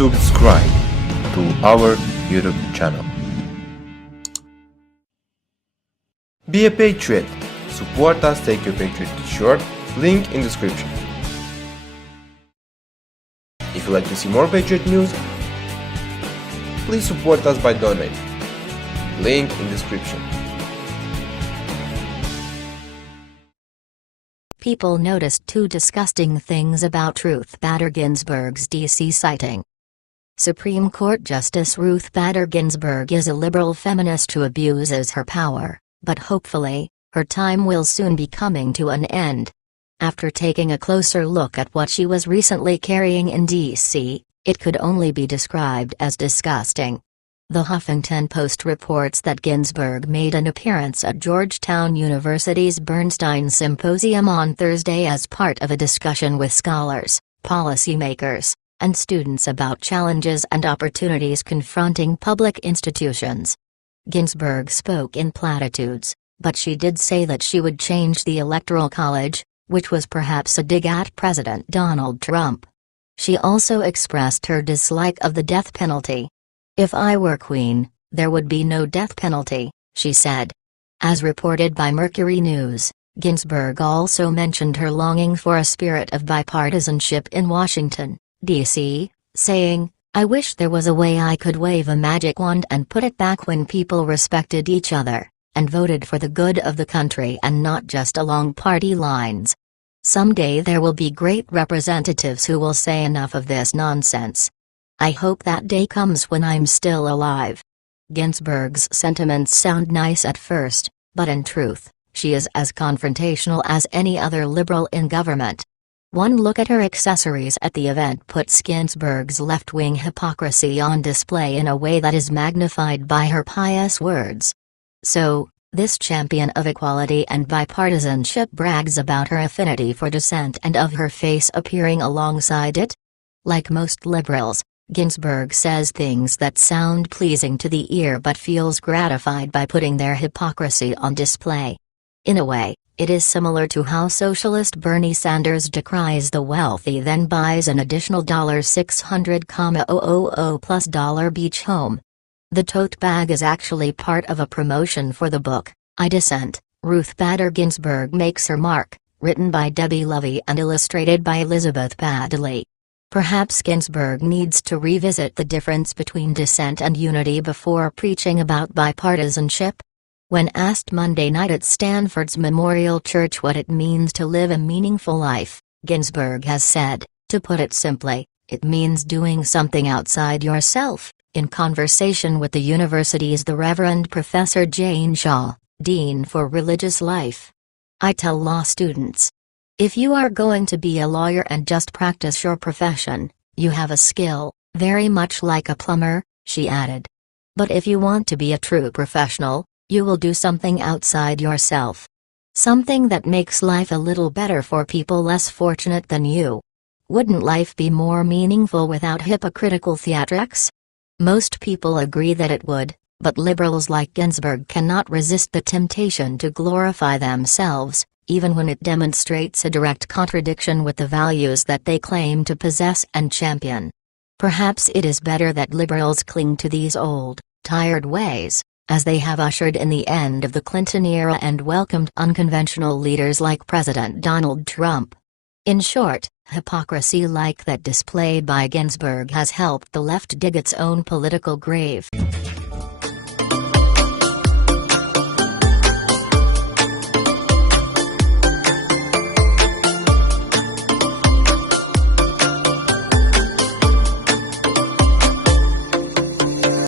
subscribe to our YouTube channel. Be a Patriot. Support us, take your Patriot t-shirt, link in description. If you'd like to see more Patriot news, please support us by donating. Link in description. People noticed two disgusting things about Ruth Bader Ginsburg's D.C. sighting. Supreme Court Justice Ruth Bader Ginsburg is a liberal feminist who abuses her power, but hopefully, her time will soon be coming to an end. After taking a closer look at what she was recently carrying in D.C., it could only be described as disgusting. The Huffington Post reports that Ginsburg made an appearance at Georgetown University's Bernstein Symposium on Thursday as part of a discussion with scholars, policymakers, and students about challenges and opportunities confronting public institutions. Ginsburg spoke in platitudes, but she did say that she would change the Electoral College, which was perhaps a dig at President Donald Trump. She also expressed her dislike of the death penalty. "If I were queen, there would be no death penalty," she said. As reported by Mercury News, Ginsburg also mentioned her longing for a spirit of bipartisanship in Washington, D.C., saying, "I wish there was a way I could wave a magic wand and put it back when people respected each other, and voted for the good of the country and not just along party lines. Someday there will be great representatives who will say enough of this nonsense. I hope that day comes when I'm still alive." Ginsburg's sentiments sound nice at first, but in truth, she is as confrontational as any other liberal in government. One look at her accessories at the event puts Ginsburg's left-wing hypocrisy on display in a way that is magnified by her pious words. So, this champion of equality and bipartisanship brags about her affinity for dissent and of her face appearing alongside it? Like most liberals, Ginsburg says things that sound pleasing to the ear but feels gratified by putting their hypocrisy on display. In a way, it is similar to how socialist Bernie Sanders decries the wealthy then buys an additional $600,000 plus beach home. The tote bag is actually part of a promotion for the book, I Dissent, Ruth Bader Ginsburg Makes Her Mark, written by Debbie Lovey and illustrated by Elizabeth Baddeley. Perhaps Ginsburg needs to revisit the difference between dissent and unity before preaching about bipartisanship. When asked Monday night at Stanford's Memorial Church what it means to live a meaningful life, Ginsburg has said, to put it simply, it means doing something outside yourself. In conversation with the university's the Reverend Professor Jane Shaw, Dean for Religious Life. "I tell law students, if you are going to be a lawyer and just practice your profession, you have a skill, very much like a plumber," she added. "But if you want to be a true professional, you will do something outside yourself. Something that makes life a little better for people less fortunate than you. Wouldn't life be more meaningful without hypocritical theatrics?" Most people agree that it would, but liberals like Ginsburg cannot resist the temptation to glorify themselves, even when it demonstrates a direct contradiction with the values that they claim to possess and champion. Perhaps it is better that liberals cling to these old, tired ways, as they have ushered in the end of the Clinton era and welcomed unconventional leaders like President Donald Trump. In short, hypocrisy like that displayed by Ginsburg has helped the left dig its own political grave.